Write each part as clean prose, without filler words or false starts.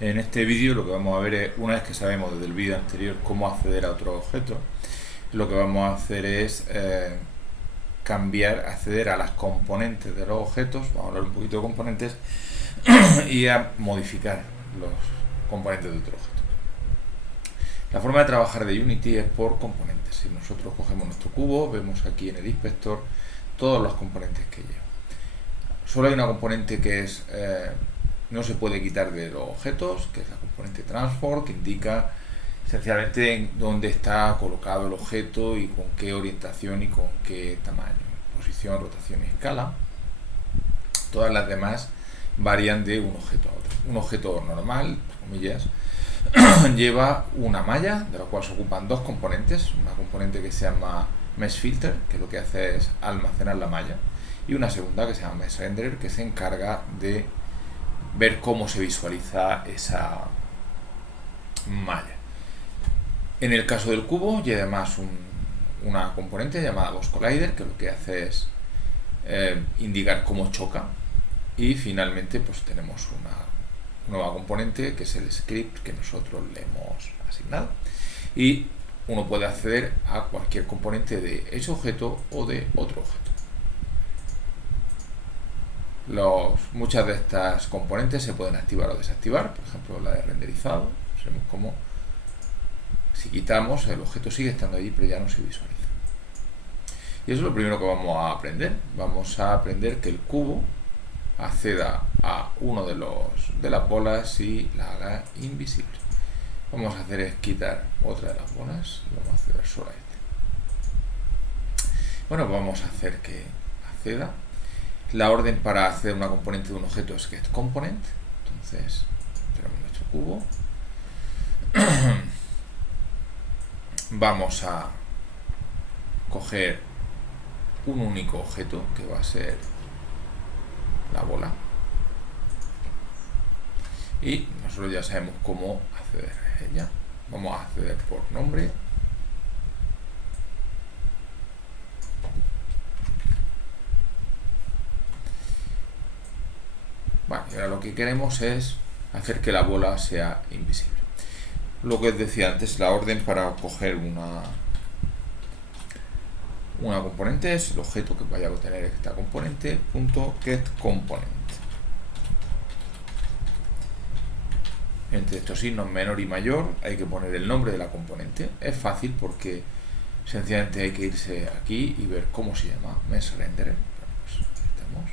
En este vídeo lo que vamos a ver es, una vez que sabemos desde el vídeo anterior cómo acceder a otros objetos, lo que vamos a hacer es acceder a las componentes de los objetos, vamos a hablar un poquito de componentes, y a modificar los componentes de otro objeto. La forma de trabajar de Unity es por componentes. Si nosotros cogemos nuestro cubo, vemos aquí en el inspector todos los componentes que lleva. Solo hay una componente que es no se puede quitar de los objetos, que es la componente transform, que indica esencialmente en dónde está colocado el objeto y con qué orientación y con qué tamaño, posición, rotación y escala. Todas las demás varían de un objeto a otro. Un objeto normal, entre comillas, lleva una malla de la cual se ocupan dos componentes, una componente que se llama Mesh Filter, que lo que hace es almacenar la malla, y una segunda que se llama Mesh Renderer, que se encarga de ver cómo se visualiza esa malla. En el caso del cubo lleva además una componente llamada Boss Collider, que lo que hace es indicar cómo choca, y finalmente pues tenemos una nueva componente que es el script que nosotros le hemos asignado, y uno puede acceder a cualquier componente de ese objeto o de otro objeto. Muchas de estas componentes se pueden activar o desactivar, por ejemplo la de renderizado. Vemos cómo si quitamos el objeto sigue estando allí pero ya no se visualiza. Y eso es lo primero que vamos a aprender. Vamos a aprender que el cubo acceda a uno de las bolas y la haga invisible. Lo que vamos a hacer es quitar otra de las bolas y vamos a acceder solo a este. Bueno, vamos a hacer que acceda. La orden para acceder a una componente de un objeto es getComponent. Entonces tenemos nuestro cubo. Vamos a coger un único objeto que va a ser la bola, y nosotros ya sabemos cómo acceder a ella. Vamos a acceder por nombre. Vale, y ahora lo que queremos es hacer que la bola sea invisible. Lo que os decía antes, la orden para coger una componente es el objeto que vaya a obtener esta componente, .getComponent. Entre estos signos menor y mayor hay que poner el nombre de la componente. Es fácil porque sencillamente hay que irse aquí y ver cómo se llama, Mesh Renderer. Pues estamos.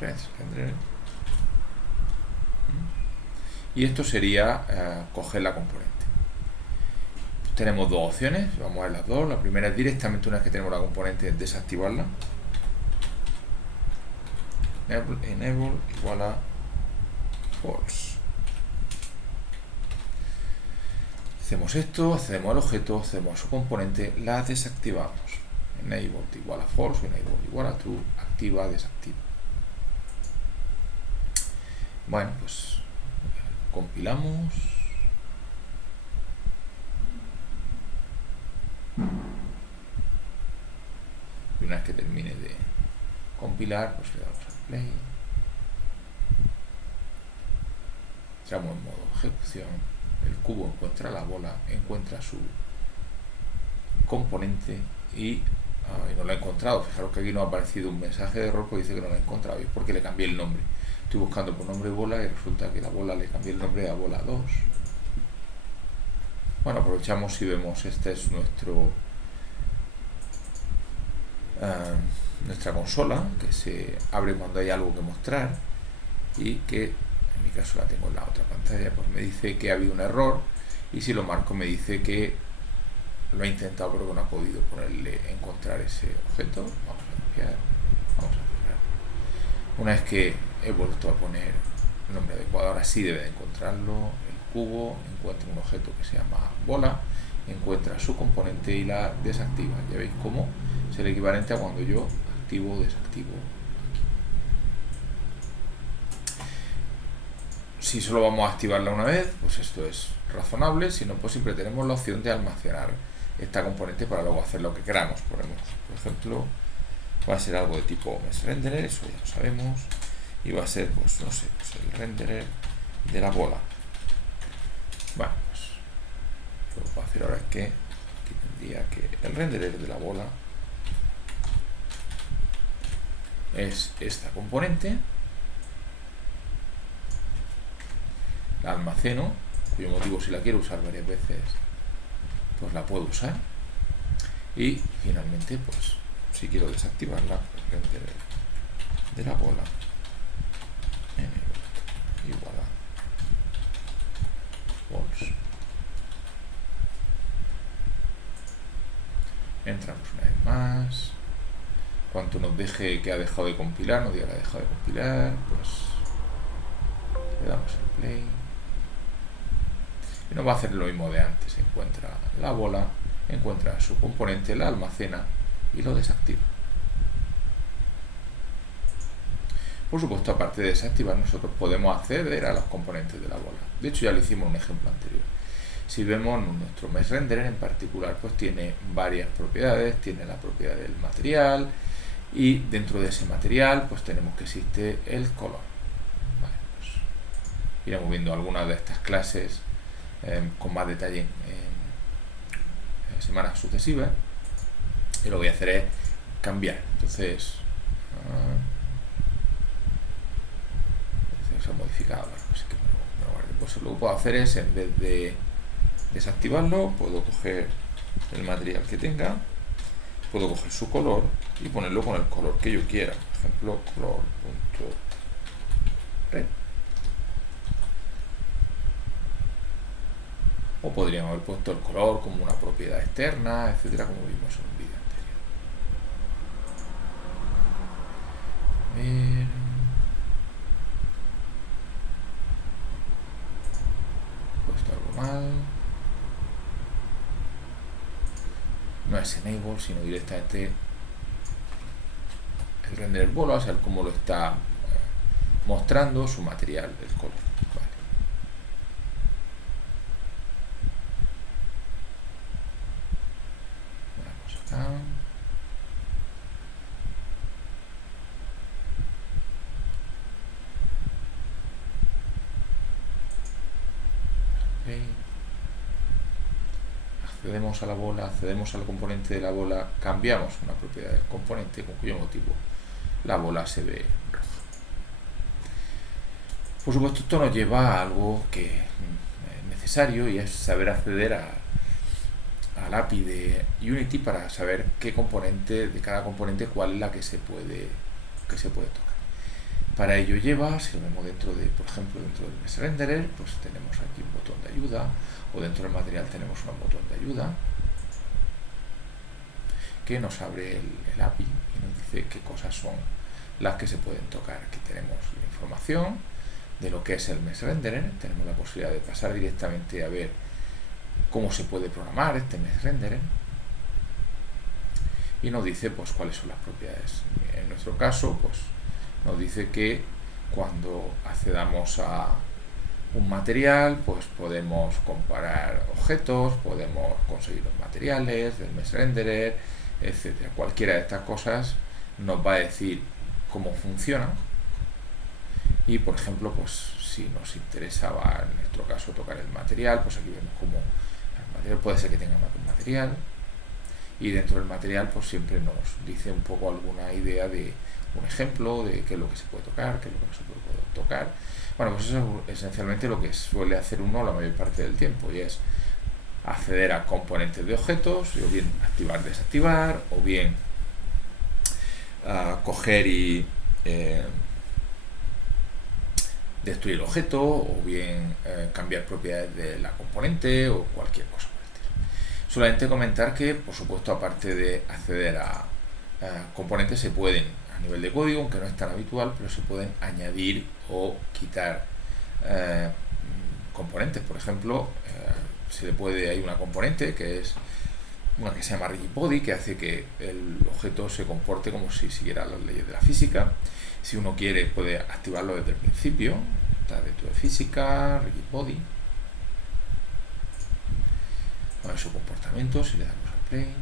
Mesh Renderer. Y esto sería coger la componente. Tenemos dos opciones, vamos a ver las dos. La primera es directamente, una vez que tenemos la componente, desactivarla. Enable igual a false. Hacemos esto, accedemos al objeto, accedemos a su componente, la desactivamos. Enable igual a false, enable igual a true, activa, desactiva. Bueno, pues compilamos. Y una vez que termine de compilar, pues le damos a play. Entramos en modo ejecución. El cubo encuentra la bola, encuentra su componente y no lo ha encontrado. Fijaros que aquí nos ha aparecido un mensaje de error que dice que no lo ha encontrado, y es porque le cambié el nombre. Estoy buscando por nombre bola y resulta que la bola le cambié el nombre a bola 2. Bueno, aprovechamos y vemos, este es nuestra consola, que se abre cuando hay algo que mostrar, y que en mi caso la tengo en la otra pantalla. Pues me dice que ha habido un error, y si lo marco me dice que lo ha intentado pero que no ha podido encontrar ese objeto. Vamos a copiar, vamos a cerrar. Una vez que he vuelto a poner el nombre adecuado, ahora sí debe de encontrarlo. El cubo encuentra un objeto que se llama bola, encuentra su componente y la desactiva. Ya veis cómo es el equivalente a cuando yo activo o desactivo. Si solo vamos a activarla una vez, pues esto es razonable. Si no, pues siempre tenemos la opción de almacenar esta componente para luego hacer lo que queramos. Por ejemplo, Va a ser algo de tipo mesRenderer, eso ya lo sabemos. Y va a ser, pues no sé, pues el renderer de la bola. Bueno, pues lo que puedo hacer ahora es que aquí tendría que el renderer de la bola es esta componente. La almaceno, cuyo motivo, si la quiero usar varias veces, pues la puedo usar. Y finalmente, pues si quiero desactivarla, pues renderer de la bola igual a false. Entramos una vez más. Cuanto nos deje que ha dejado de compilar, nos diga que ha dejado de compilar, pues le damos el play. Y nos va a hacer lo mismo de antes. Encuentra la bola, encuentra su componente, la almacena y lo desactiva. Por supuesto, aparte de desactivar, nosotros podemos acceder a los componentes de la bola. De hecho, ya lo hicimos en un ejemplo anterior. Si vemos, nuestro mesRenderer en particular, pues tiene varias propiedades. Tiene la propiedad del material, y dentro de ese material, pues tenemos que existe el color. Vale, pues iremos viendo algunas de estas clases con más detalle en semanas sucesivas. Y lo que voy a hacer es cambiar. Entonces, se ha modificado, así que me lo guardo. Pues lo que puedo hacer es, en vez de desactivarlo, puedo coger el material que tenga, puedo coger su color y ponerlo con el color que yo quiera. Por ejemplo, color.red. O podríamos haber puesto el color como una propiedad externa, etcétera, como vimos en un vídeo anterior. Puesto algo mal. No es enable, sino directamente el renderer bola, o sea, cómo lo está mostrando su material, el color. Vale. Vamos acá. Okay. Accedemos a la bola, accedemos al componente de la bola, cambiamos una propiedad del componente, con cuyo motivo la bola se ve roja. Por supuesto, esto nos lleva a algo que es necesario, y es saber acceder al API de Unity para saber qué componente de cada componente, cuál es la que se puede tocar. Para ello lleva, si lo vemos dentro de, por ejemplo, dentro del mesRenderer, pues tenemos aquí un botón de ayuda, o dentro del material tenemos un botón de ayuda que nos abre el API y nos dice qué cosas son las que se pueden tocar. Aquí tenemos la información de lo que es el mesRenderer, tenemos la posibilidad de pasar directamente a ver cómo se puede programar este mesRenderer, y nos dice pues cuáles son las propiedades. En nuestro caso, pues nos dice que cuando accedamos a un material, pues podemos comparar objetos, podemos conseguir los materiales del mesRenderer, etcétera. Cualquiera de estas cosas nos va a decir cómo funciona. Y por ejemplo, pues si nos interesaba en nuestro caso tocar el material, pues aquí vemos cómo el material puede ser que tenga más de un material, y dentro del material pues siempre nos dice un poco alguna idea de un ejemplo de qué es lo que se puede tocar, qué es lo que no se puede tocar. Bueno, pues eso es esencialmente lo que suele hacer uno la mayor parte del tiempo, y es acceder a componentes de objetos, o bien activar, desactivar, o bien coger y destruir el objeto, o bien cambiar propiedades de la componente, o cualquier cosa por el estilo. Solamente comentar que, por supuesto, aparte de acceder a componentes, se pueden, a nivel de código, aunque no es tan habitual, pero se pueden añadir o quitar componentes. Por ejemplo, hay una componente que es una que se llama rigidbody, que hace que el objeto se comporte como si siguiera las leyes de la física. Si uno quiere, puede activarlo desde el principio. Está dentro de física, rigidbody. A ver su comportamiento, si le damos al play.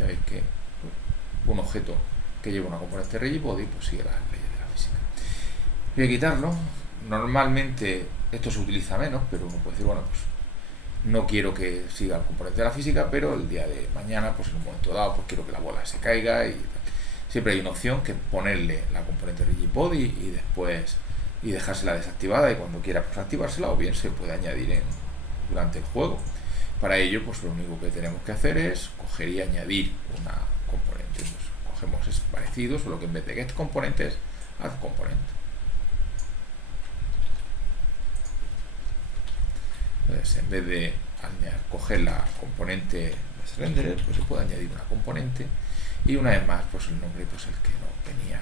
Ya veis que un objeto que lleva una componente RigiDBody pues sigue las leyes de la física. Voy a quitarlo. Normalmente esto se utiliza menos, pero uno puede decir, bueno, pues no quiero que siga el componente de la física, pero el día de mañana, pues en un momento dado, pues quiero que la bola se caiga y siempre hay una opción que es ponerle la componente RigiDBody y después dejársela desactivada y cuando quiera pues activársela, o bien se puede añadir durante el juego. Para ello, pues lo único que tenemos que hacer es coger y añadir una componente. Pues cogemos es parecido, solo que en vez de get componentes, add componente. Entonces, en vez de coger la componente de renderer, pues se puede añadir una componente y una vez más, pues el nombre, pues el que no tenía.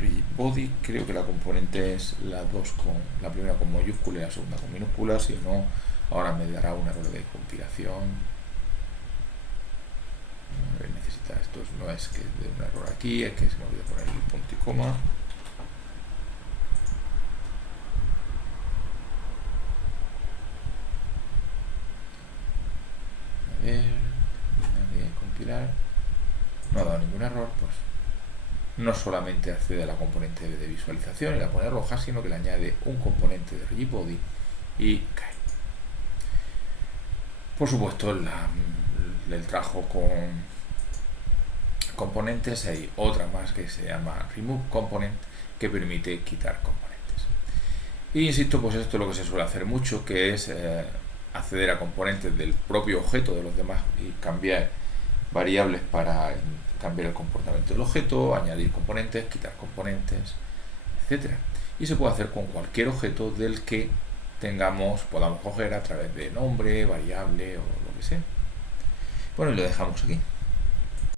RigiDBody, creo que la componente es la primera con mayúscula y la segunda con minúscula, si no, ahora me dará un error de compilación. A ver, necesita esto, no es que de un error aquí, es que se me olvidó poner el punto y coma. A ver, de compilar, no ha dado ningún error, pues no solamente accede a la componente de visualización y la pone roja, sino que le añade un componente de RigiDBody y cae. Por supuesto, el trabajo con componentes, hay otra más que se llama Remove Component, que permite quitar componentes. Y insisto, pues esto es lo que se suele hacer mucho, que es acceder a componentes del propio objeto de los demás y cambiar variables para cambiar el comportamiento del objeto, añadir componentes, quitar componentes, etcétera. Y se puede hacer con cualquier objeto del que podamos coger a través de nombre, variable o lo que sea. Bueno, y lo dejamos aquí.